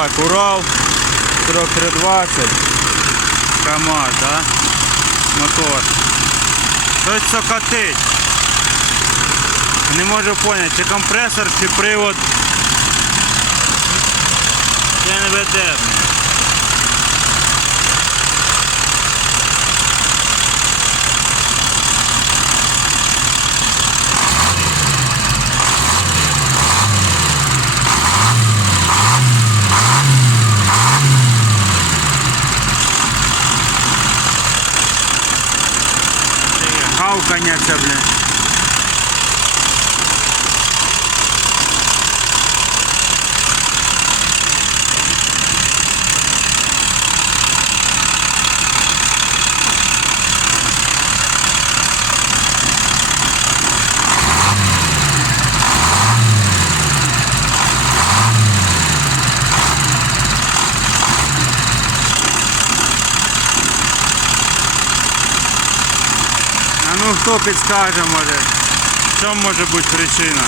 Так, Урал 4320 КамАЗ, да? Мотор. Щось цокотить. Не можу зрозуміти, чи компресор, чи привод. Я не веде. Гавкання це, блін. А ну хто підскаже, може, в чому може бути причина?